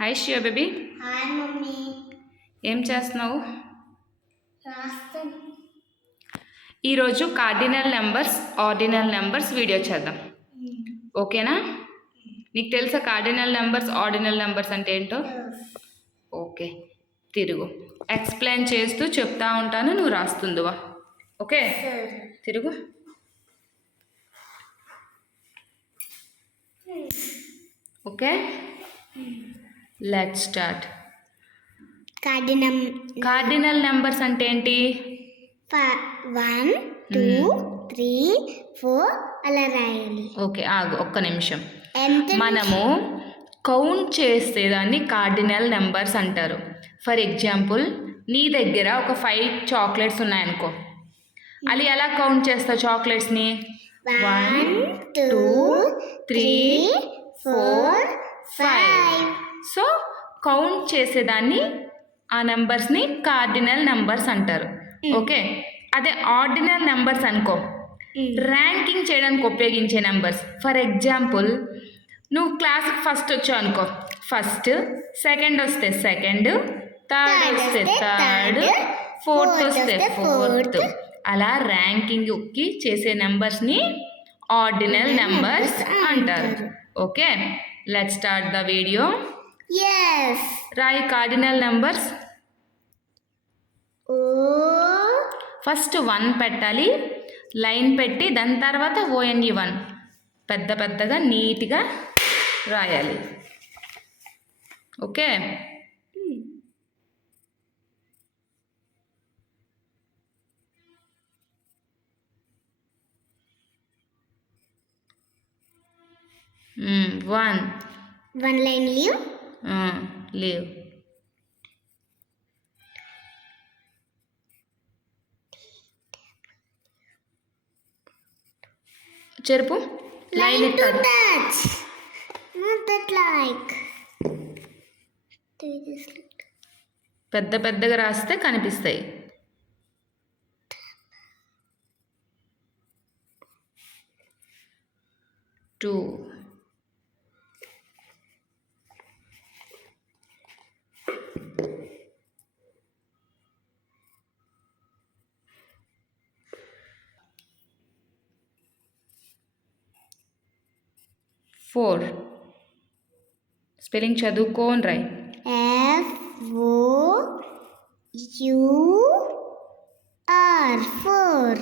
హాయ్ షియా baby. Hi mummy. ఏం చేస్తున్నావు? రాస్తాను. ఈరోజు cardinal numbers ordinal numbers video చేద్దాం. ఓకేనా? నీకు తెలుసా కార్డినల్ నెంబర్స్ ఆర్డినల్ నెంబర్స్ అంటే ఏంటో? ఓకే, తిరుగు. ఎక్స్ప్లెయిన్ చేస్తూ చెప్తా ఉంటాను, నువ్వు రాస్తుందివా. ఓకే, తిరుగు. Okay, let's start. Cardinal numbers అంటే ఏంటి? 1 2 3 4 అలా రాయాలి. ఓకే, ఆగు ఒక్క నిమిషం. మనము కౌంట్ చేస్తే దాన్ని కార్డినల్ నెంబర్స్ అంటారు. ఫర్ ఎగ్జాంపుల్, నీ దగ్గర ఒక 5 చాక్లెట్స్ ఉన్నాయనుకో, అది ఎలా కౌంట్ చేస్తావు చాక్లెట్స్ని? 1 2 3 4 5. సో కౌంట్ చేసేదాన్ని ఆ నెంబర్స్ని కార్డినల్ నెంబర్స్ అంటారు. ఓకే, అదే ఆర్డినల్ నెంబర్స్ అనుకో, ర్యాంకింగ్ చేయడానికి ఉపయోగించే నెంబర్స్. ఫర్ ఎగ్జాంపుల్, నువ్వు క్లాస్కి ఫస్ట్ వచ్చావు అనుకో, ఫస్ట్, సెకండ్ వస్తే సెకండ్, థర్డ్ వస్తే థర్డ్, ఫోర్త్ వస్తే ఫోర్త్, అలా ర్యాంకింగ్కి చేసే నెంబర్స్ని ఆర్డినల్ నెంబర్స్ అంటారు. Okay, let's start the video. రాయి కార్డినల్ నెంబర్స్. ఫస్ట్ 1 పెట్టాలి, లైన్ పెట్టి దాని తర్వాత ONE1 పెద్ద పెద్దగా నీట్గా రాయాలి. Okay, one line leave. leave. చెరుపు line to touch, not that like. పెద్ద పెద్దగా రాస్తే కనిపిస్తాయి. టూ, 4. స్పెల్లింగ్ చదువుకోని రాయి. FOUR 4.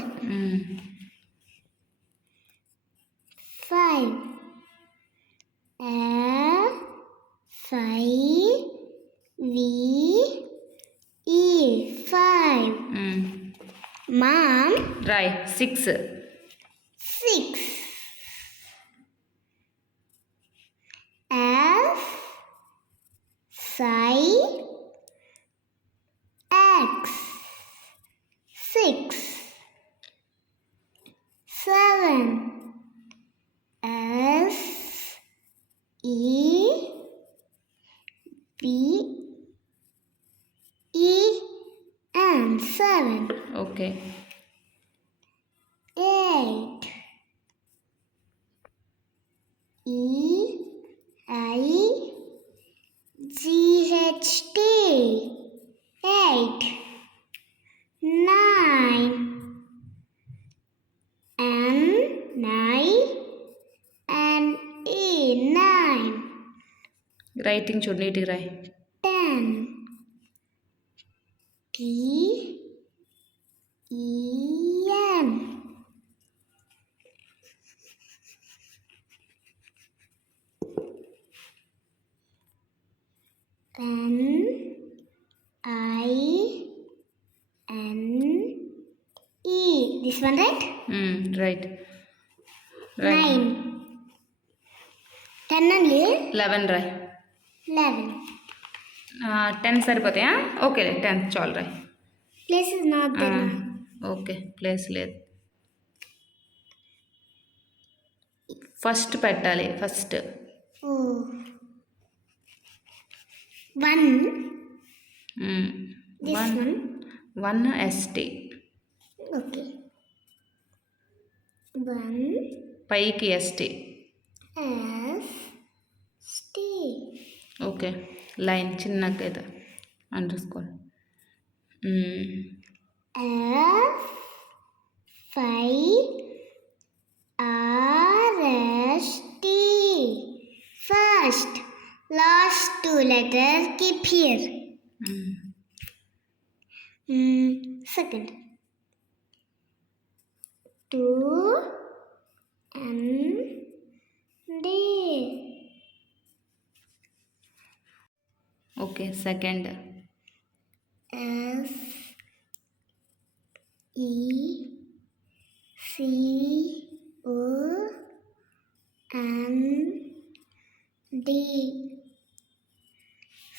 5 5. Mom, రాయి. 6. 6. X 6. 7. SEBEN 7. ఓకే, 8. EIGHT 8. 9. NINE 9. రైటింగ్ చూడు, నీట్గా రాయి. 10. TEN 9. This one, right? Right. 9. 10 only. 11 రాయి. 11. 10 సరిపోతాయా? ఓకే, 10 చాలు రాయి. Place is not there. Okay, place లేదు. ఫస్ట్ పెట్టాలి. ఫస్ట్ 1. This one. 1 ST. Okay. 1 పైకి ST. ST. ఓకే లైన్ చిన్నగా అయితే underscore F 5 R S T. First, last two letters keep here. Second, 2 N D. Okay second S E C O N D.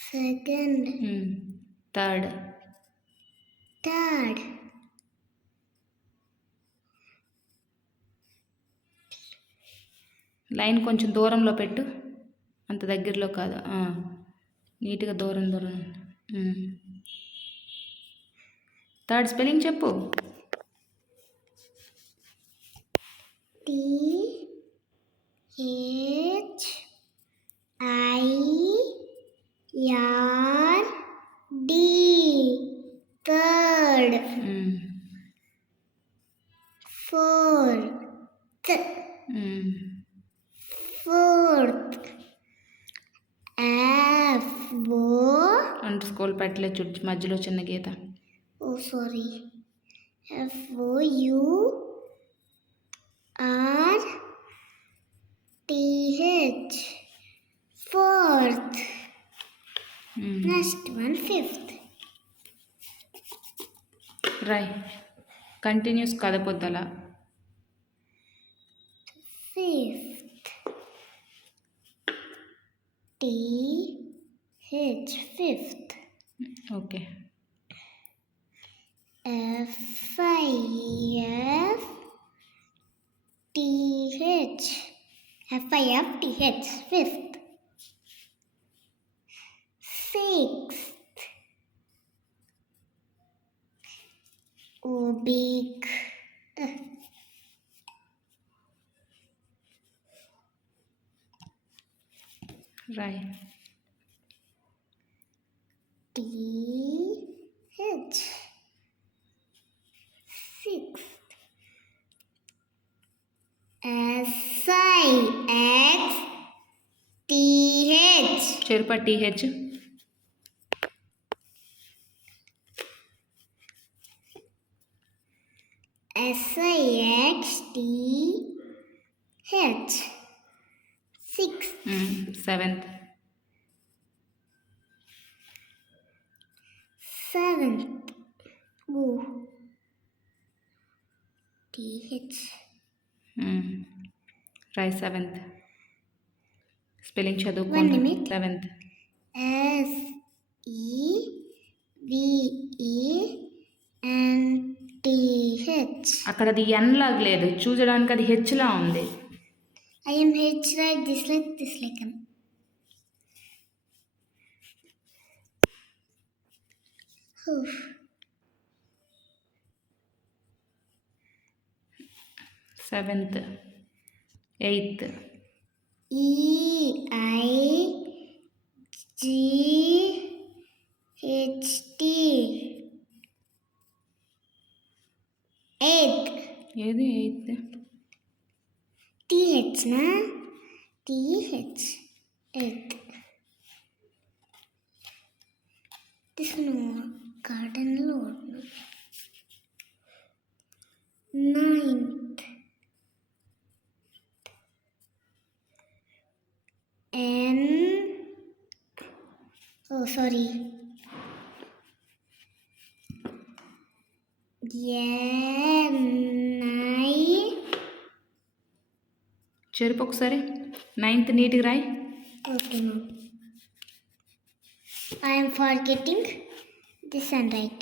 Second, third third, line కొంచెం దూరంలో పెట్టు అంత దగ్గరలో కాదు నీట్గా దూరం థర్డ్ స్పెల్లింగ్ చెప్పు T H I R D. Third. Fourth. Fourth. F O. Underscore పెట్టలే చుట్టూ మధ్యలో చిన్న గీత Oh, sorry. F O U R T H. Fourth. Next one, fifth. Write continuous కదపొద్దలా Fifth. T H. Fifth. Okay F I F T H. F I F T H. Fifth. Sixth. O big. Write T H. Sixth. S I X T H. చెరుప T H S I X T H. Sixth. Seventh Seventh. O T H. Write seventh spelling 1 చదువుకోండి minute. Seventh S E V E N T H. అక్కడ అది ఎన్ లాగా లేదు చూడడానికి అది హెచ్లా ఉంది I am H like this, like this, like am. Oof. Seventh eighth E I G H T. Eighth. ఏది eighth T H na? T H. Eighth. This is no cardinal ordinal. Ninth. N. Oh, sorry. N I. చెరుపు ఒకసారి నైన్త్ నీట్గా రాయి Okay, no. I am forgetting this and right.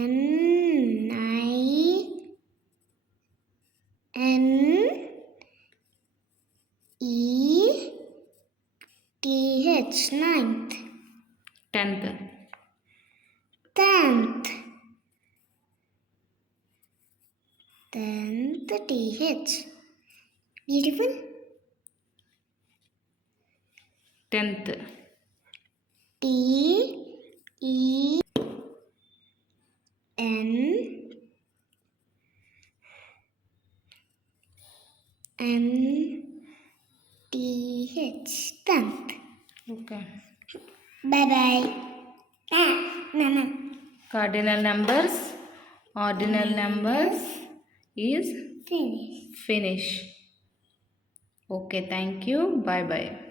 N I N E T H. Ninth. Tenth Tenth. Tenth T H. Beautiful. 10th. TENMTH. 10th. Okay. Bye bye. No. Cardinal numbers, ordinal numbers is Finish. finish. Okay, thank you. Bye bye.